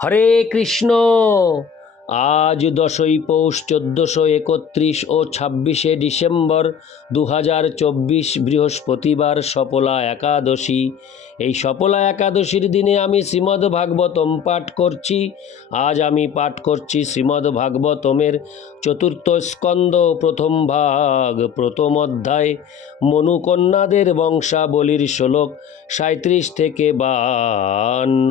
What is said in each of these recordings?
হরে কৃষ্ণ। আজ দশই পৌষ চোদ্দশো একত্রিশ ও ছাব্বিশে ডিসেম্বর দু হাজার চব্বিশ বৃহস্পতিবার সপলা একাদশী। এই সপলা একাদশীর দিনে আমি শ্রীমদ্ ভাগবতম পাঠ করছি। আজ আমি পাঠ করছি শ্রীমদ্ ভাগবতমের চতুর্থ স্কন্দ প্রথম ভাগ, প্রথম অধ্যায়। মনুকন্যাদের বংশাবলীর শ্লোক সাঁত্রিশ থেকে বান্ন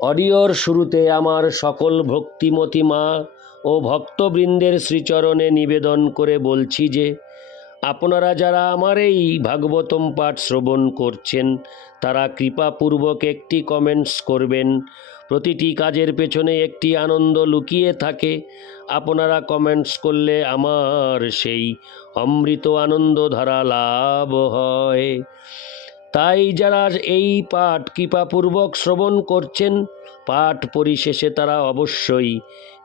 অডিওর শুরুতে আমার সকল ভক্তিমতী মা ও ভক্তবৃন্দের শ্রীচরণে নিবেদন করে বলছি যে, আপনারা যারা আমার এই ভাগবতম পাঠ শ্রবণ করছেন, তারা কৃপাপূর্বক একটি কমেন্টস করবেন। প্রতিটি কাজের পেছনে একটি আনন্দ লুকিয়ে থাকে। আপনারা কমেন্টস করলে আমার সেই অমৃত আনন্দ ধারা লাভ হয়। তাই যারা এই পাঠ কৃপাপূর্বক শ্রবণ করছেন, পাঠ পরিশেষে তারা অবশ্যই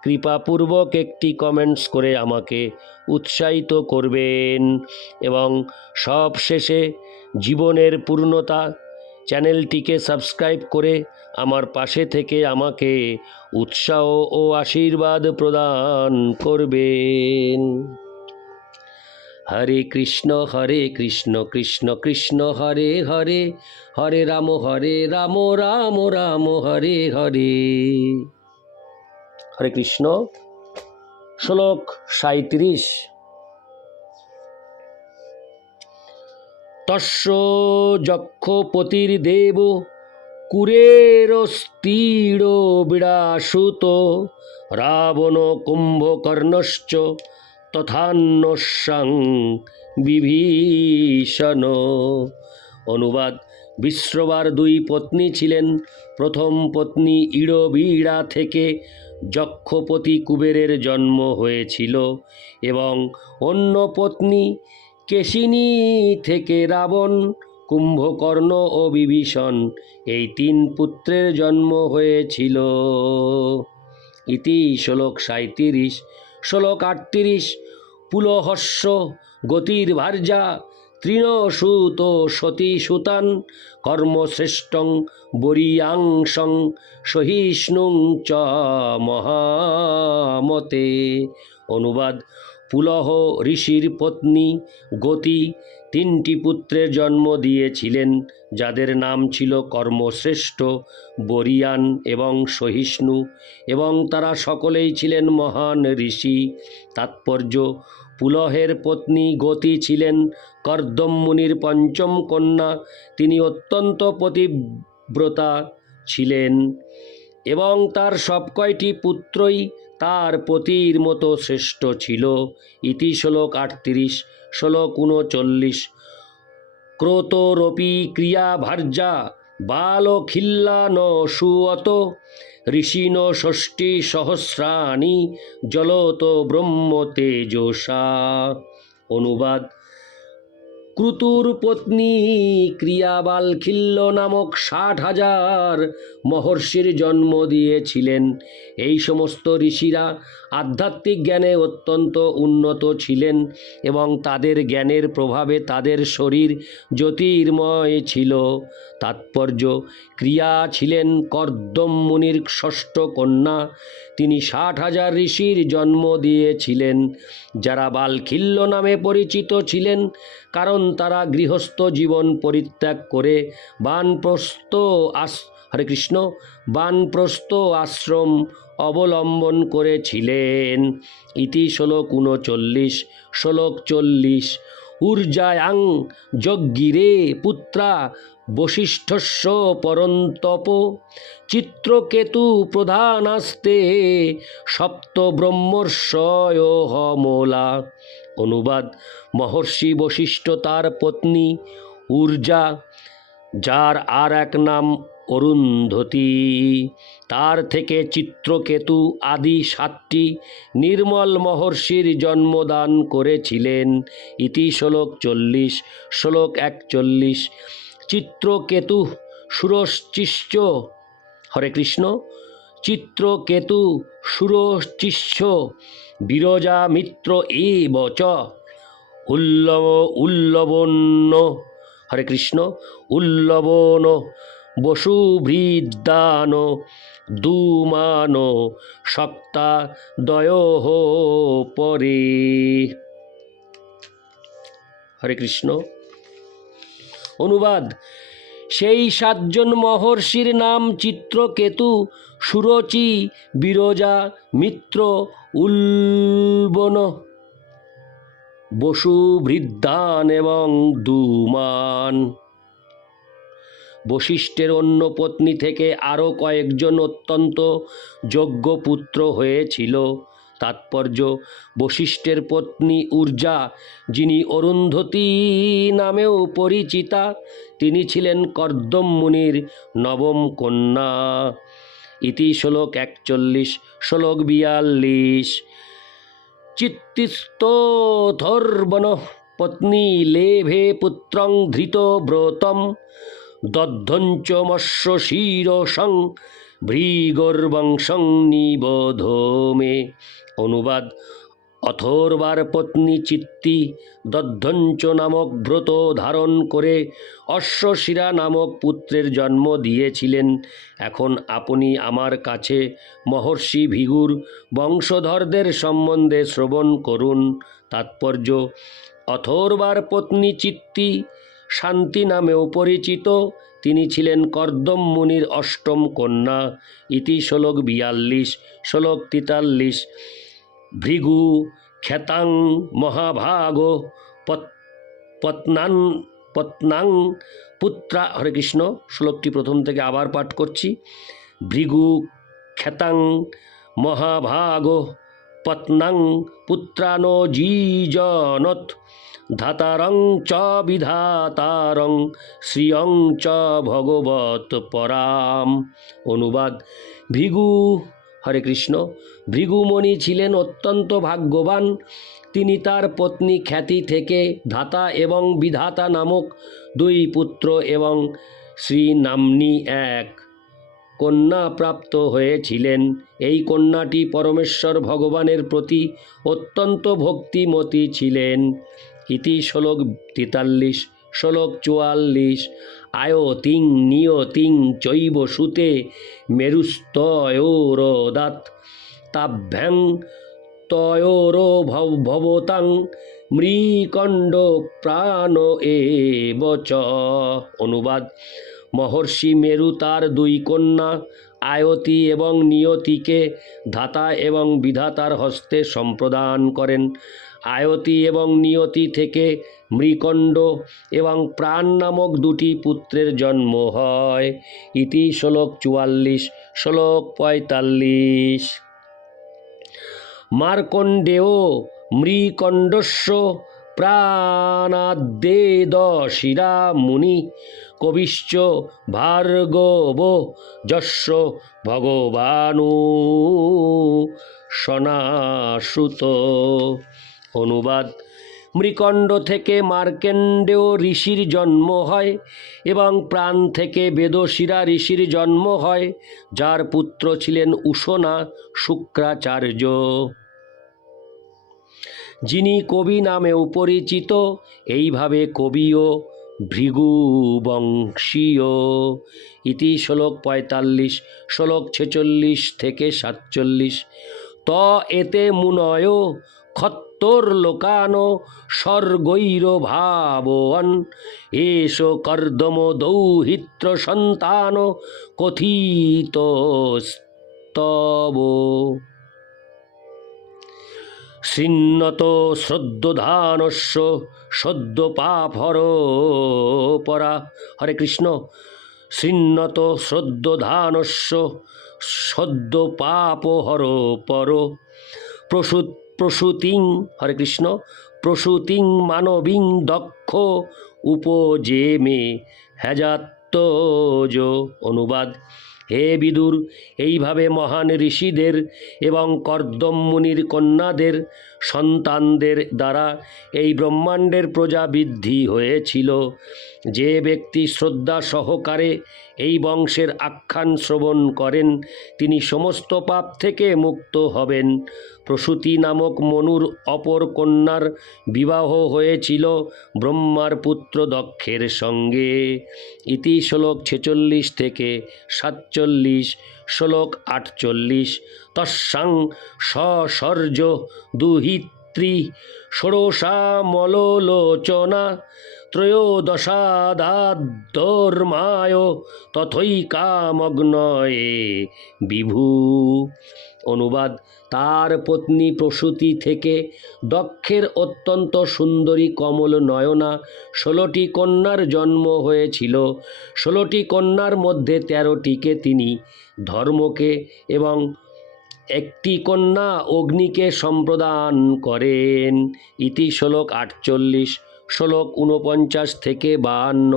কৃপাপূর্বক একটি কমেন্টস করে আমাকে উৎসাহিত করবেন এবং সব শেষে জীবনের পূর্ণতা চ্যানেলটিকে সাবস্ক্রাইব করে আমার পাশে থেকে আমাকে উৎসাহ ও আশীর্বাদ প্রদান করবেন। হরে কৃষ্ণ হরে কৃষ্ণ কৃষ্ণ কৃষ্ণ, হরে হরে হরে রাম হরে রাম রাম রাম, হরে হরে। হরে কৃষ্ণ। শ্লোক সাঁত্রিশ তস্য যক্ষপতির দেব কুরের স্থির বিড়াসুত রাবণ কুম্ভকর্ণশ্চ তথান্যসাং বিভীষণ। অনুবাদ বিশ্ববার দুই পত্নী ছিলেন। প্রথম পত্নী ইড়বিড়া থেকে যক্ষপতি কুবেরের জন্ম হয়েছিল এবং অন্য পত্নী কেশিনী থেকে রাবণ, কুম্ভকর্ণ ও বিভীষণ। এই তিন পুত্রের জন্ম হয়েছিল। ইতি শ্লোক সাঁত্রিশ শ্লোক আটত্রিশ। পুলহস্য গতির ভার্যা, তৃণসুত সতী সুতান কর্মশ্রেষ্ঠং বরিয়াংশং, সহিষ্ণুং চ মহামতে। অনুবাদ, পুলহ ঋষির পত্নী, গতি, তিনটি পুত্রের জন্ম দিয়েছিলেন, যাদের নাম ছিল কর্মশ্রেষ্ঠ, বরিয়ান এবং সহিষ্ণু, এবং তারা সকলেই ছিলেন মহান ঋষি। তাৎপর্য পুলহের পত্নী গতি ছিলেন কর্দম মুনির পঞ্চম কন্যা। তিনি অত্যন্ত পতিব্রতা ছিলেন এবং তার সব কয়টি পুত্রই তার পতির মতো শ্রেষ্ঠ ছিল। ইতি শ্লোক আটত্রিশ, শ্লোক উনচল্লিশ। ক্রোতরপি ক্রিয়া ভার্যা বালখিল্লা ন সুয়ত ঋষিণ ষষ্ঠী সহস্রাণী জলত ব্রহ্ম তেজসা। অনুবাদ ক্রুতুর পত্নী ক্রিয়াবালখিল্য নামক ষাট হাজার মহর্ষির জন্ম দিয়েছিলেন। এই সমস্ত ঋষিরা আধ্যাত্মিক জ্ঞানে অত্যন্ত উন্নত ছিলেন এবং তাদের জ্ঞানের প্রভাবে তাদের শরীর জ্যোতির্ময় ছিল। তাৎপর্য, ক্রিয়া ছিলেন কর্দম মুনির ষষ্ঠ কন্যা। তিনি ষাট হাজার ঋষির জন্ম দিয়েছিলেন। যারা বালখিল্য নামে পরিচিত ছিলেন কারণ তারা গৃহস্থ জীবন পরিত্যাগ করে। বানপ্রস্থ আস, হরে কৃষ্ণ, বানপ্রস্থ আশ্রম অবলম্বন করেছিলেন। ইতি শ্লোক উনচল্লিশ, শ্লোক চল্লিশ ঊর্জায়াং যজ্ঞিরে পুত্রা বশিষ্ঠস্য পরন্তপ, চিত্রকেতু প্রধানাস্তে সপ্ত ব্রহ্মর্ষয় হমলা। অনুবাদ। মহর্ষি বশিষ্ঠ তার পত্নী ঊর্জা যার আর এক নাম অরুন্ধতী। তার থেকে চিত্রকেতু আদি সাতটি নির্মল মহর্ষির জন্মদান করেছিলেন। ইতি শ্লোক চল্লিশ, শ্লোক একচল্লিশ। চিত্রকেতু সুরশ্চিশ্চ হরে কৃষ্ণ। চিত্রকেতু সুরশ্চিশ্চ বিরজা মিত্র এ বচ উল্লব উল্লবন্য হরে কৃষ্ণ উল্লবন বসুভৃদান দুমান সপ্তা দয় পরে। হরে কৃষ্ণ। অনুবাদ, সেই সাতজন মহর্ষির নাম চিত্রকেতু, সুরচি, বিরজা মিত্র উল্বন বসু বৃদ্ধান এবং দুমান। বশিষ্ঠের অন্য পত্নী থেকে আরও কয়েকজন অত্যন্ত যোগ্য পুত্র হয়েছিল। তাৎপর্য, বশিষ্ঠের পত্নী ঊর্জা যিনি অরুন্ধতী নামেও পরিচিতা, তিনি ছিলেন কর্দম মুনির নবম কন্যা। ইতি শ্লোক একচল্লিশ, শ্লোক বিয়াল্লিশ। চিত্তিস্তোথর্বণ পত্নী লেভে পুত্রং ধৃত ব্রতম। দদ্ধঞ্চ মৎস্য শিরসং ভৃগর্বংশং নিবোধ মে। অনুবাদ অথর্বার পত্নী চিত্তি দদ্ধঞ্চ নামক ব্রত ধারণ করে অশ্বশিরা নামক পুত্রের জন্ম দিয়েছিলেন। এখন আপনি আমার কাছে মহর্ষি ভিগুর বংশধরদের সম্বন্ধে শ্রবণ করুন। তাৎপর্য, অথর্বার পত্নী চিত্তি শান্তি নামেও পরিচিত। তিনি ছিলেন কর্দম মুনির অষ্টম কন্যা। ইতি শ্লোক বিয়াল্লিশ, শ্লোক তেতাল্লিশ। ভৃগু খ্যাতাং মহাভাগ পত, পত্নান, পত্নাং। পুত্রা, হরে কৃষ্ণ, শ্লোকটি প্রথম থেকে আবার পাঠ করছি। ভৃগু খ্যাতাং মহাভাগ পত্নাং। পুত্রানো জীজনত ধাতারং চ বিধাতারং শ্রিয়ং চ ভগবত পরাম। অনুবাদ, ভৃগু হরে কৃষ্ণ। ভৃগুমণি ছিলেন অত্যন্ত ভাগ্যবান। তিনি তার পত্নী খ্যাতি থেকে ধাতা এবং বিধাতা নামক দুই পুত্র এবং শ্রী নাম্নী এক কন্যা প্রাপ্ত হয়েছিলেন। এই কন্যাটি পরমেশ্বর ভগবানের প্রতি অত্যন্ত ভক্তিমতী ছিলেন। ইতি শ্লোক তেতাল্লিশ। শ্লোক চুয়াল্লিশ। আয়তিং নিয়তিং চৈব সুতে মেরুস্তয়োরদাত। তাভ্যাং তয়োর ভবতাং মৃকণ্ড প্রাণ এবচ অনুবাদ। মহর্ষি মেরু তার দুই কন্যা, আয়তি এবং নিয়তিকে ধাতা এবং বিধাতার হস্তে সম্প্রদান করেন। আয়তি এবং নিয়তি থেকে মৃকণ্ড এবং প্রাণ নামক দুটি পুত্রের জন্ম হয়। ইতি শ্লোক চুয়াল্লিশ, শ্লোক পঁয়তাল্লিশ। মার্কণ্ডেয় মৃকণ্ডস্য প্রাণাদ্যেদশিরা মুনি, কবিশ্চ ভার্গব যস্য ভগবানু সনাশ্রুত অনুবাদ মৃকণ্ড থেকে মার্কেন্ডেয় ঋষির জন্ম হয় এবং প্রাণ থেকে বেদশিরা ঋষির জন্ম হয়, যার পুত্র ছিলেন উষনা শুক্রাচার্য। যিনি কবি নামেও পরিচিত, এইভাবে কবিও ভৃগু বংশীয় ইতি শ্লোক পঁয়তাল্লিশ, শ্লোক ছেচল্লিশ থেকে সাতচল্লিশ। ত এতে মুনয় খত্তর লোকানো স্বর্গৈর ভাবন এষ কর্দম দৌহিত্র সন্তান কথিত স্তব শ্রীন্নত শ্রদ্ধধানস্য সদ্য পাপহর পরা হরে কৃষ্ণ। শ্রীন্নত শ্রদ্ধধানস্য সদ্য পাপহর পর প্রসূত প্রসূতিং, হরে কৃষ্ণ, প্রসূতিং মানবিং দক্ষ উপজে মে হ্যাজাত্তজ অনুবাদ। হে বিদুর, এইভাবে মহান ঋষিদের এবং কর্দম মুনির কন্যাদের সন্তানদের দ্বারা এই ব্রহ্মাণ্ডের প্রজা বৃদ্ধি হয়েছিল। যে ব্যক্তি শ্রদ্ধা সহকারে এই বংশের আখ্যান শ্রবণ করেন, তিনি সমস্ত পাপ থেকে মুক্ত হবেন। প্রসূতি নামক মনুর অপর কন্যার বিবাহ হয়েছিল ব্রহ্মার পুত্র দক্ষের সঙ্গে। ইতি শ্লোক ছেচল্লিশ থেকে সাতচল্লিশ শ্লোক আটচল্লিশ। তস্যাং সসর্য দুহিত্রী ষোড়শামলোচনা ত্রয়োদশাদাদ্ধর্মায় তথৈকামগ্নয়ে বিভু, অনুবাদ, তার পত্নী প্রসূতি থেকে দক্ষের অত্যন্ত সুন্দরী কমল নয়না ষোলোটি কন্যার জন্ম হয়েছিল। ষোলোটি কন্যার মধ্যে তেরোটিকে তিনি ধর্মকে এবং একটি কন্যা অগ্নিকে সম্প্রদান করেন। ইতি শ্লোক আটচল্লিশ। শ্লোক ঊনপঞ্চাশ থেকে বাহান্ন।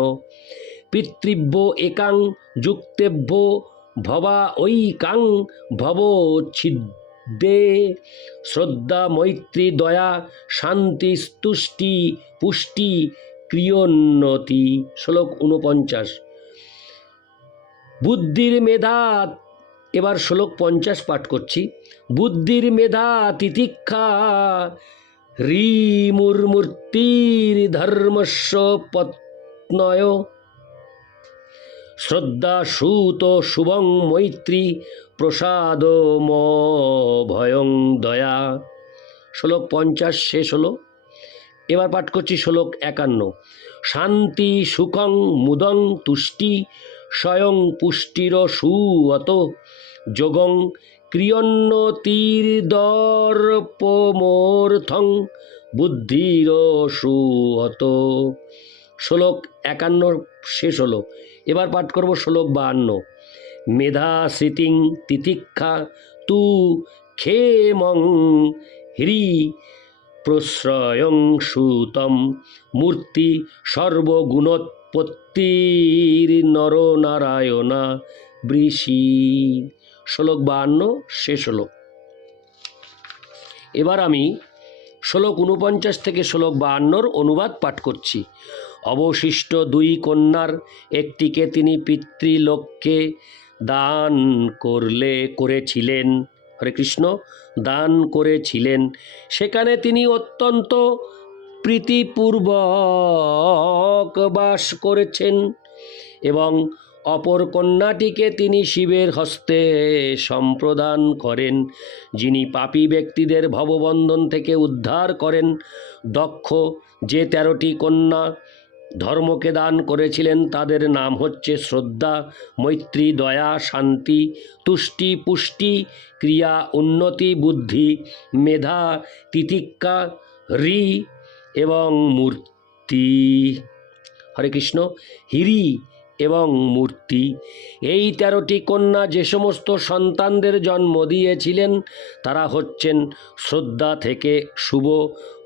পিতৃব্য একাং যুক্তেভ্য ভবা ঐকাং ভব ছিদ্দে শ্রদ্ধা, মৈত্রী, দয়া, শান্তি, স্তুষ্টি, পুষ্টি, ক্রিয়োন্নতি। শ্লোক ঊনপঞ্চাশ। বুদ্ধির মেধা, এবার শ্লোক পঞ্চাশ পাঠ করছি। বুদ্ধির মেধা, তিতিক্ষা ধর্মস্ব পত্নয় শ্রদ্ধা সুত শুভং মৈত্রী প্রসাদ ভয়ং দয়া শ্লোক পঞ্চাশ শেষ হলো এবার পাঠ করছি শ্লোক একান্ন। শান্তি, সুখং, মুদং, তুষ্টি, স্বয়ং পুষ্টির সুয়ত যোগং ক্রিয়ন্নতির্দর্পমূর্থং বুদ্ধির সুহত শ্লোক একান্ন শেষ হলো। এবার পাঠ করব শ্লোক বাহান্ন। মেধা স্মৃতিং তিতিক্ষা তু ক্ষেমং হ্রি প্রশ্রয়ং সুতম। মূর্তি সর্বগুণোৎপত্তির নরনারায়ণা বৃষি। শ্লোক বাহান্ন শেষ হলো এবার আমি শ্লোক উনপঞ্চাশ থেকে শ্লোক বাহান্নর অনুবাদ পাঠ করছি। অবশিষ্ট দুই কন্যার একটিকে তিনি পিতৃলোককে দান করলে করেছিলেন, হরে কৃষ্ণ, দান করেছিলেন। সেখানে তিনি অত্যন্ত প্রীতিপূর্বক বাস করেছেন এবং অপর কন্যাটিকে তিনি শিবের হস্তে সম্প্রদান করেন। যিনি পাপী ব্যক্তিদের ভববন্ধন থেকে উদ্ধার করেন। দক্ষ যে তেরোটি কন্যা ধর্মকে দান করেছিলেন, তাদের নাম হচ্ছে শ্রদ্ধা, মৈত্রী, দয়া, শান্তি, তুষ্টি, পুষ্টি, ক্রিয়া, উন্নতি, বুদ্ধি, মেধা, তিতিক্ষা রি এবং মূর্তি। হরে কৃষ্ণ। হিরি এবং মূর্তি। এই তেরোটি কন্যা যে সমস্ত সন্তানদের জন্ম দিয়েছিলেন, তারা হচ্ছেন শ্রদ্ধা থেকে শুভ,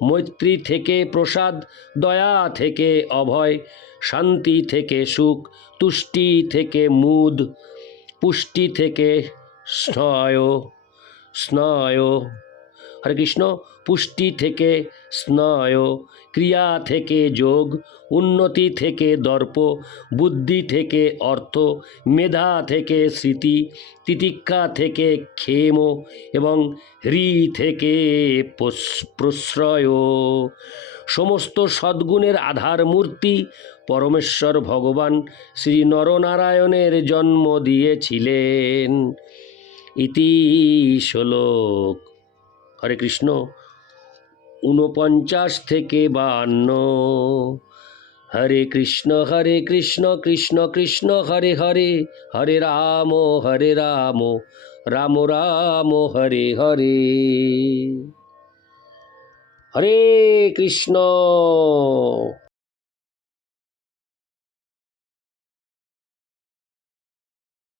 মৈত্রী থেকে প্রসাদ, দয়া থেকে অভয়, শান্তি থেকে সুখ, তুষ্টি থেকে মুদ, পুষ্টি থেকে স্নয় স্নয়। হরে কৃষ্ণ। পুষ্টি থেকে স্নয়, ক্রিয়া থেকে যোগ, উন্নতি থেকে দর্প, বুদ্ধি থেকে অর্থ, মেধা থেকে স্মৃতি, তিতিক্ষা থেকে ক্ষেম এবং হ্রি থেকে প্রশ্রয়। সমস্ত সদ্গুণের আধার মূর্তি পরমেশ্বর ভগবান শ্রী নরনারায়ণের জন্ম দিয়েছিলেন। ইতি শ্লোক হরে কৃষ্ণ ঊনপঞ্চাশ থেকে বান্ন হরে কৃষ্ণ হরে কৃষ্ণ কৃষ্ণ কৃষ্ণ, হরে হরে হরে রাম হরে রাম রাম রাম, হরে হরে। হরে কৃষ্ণ।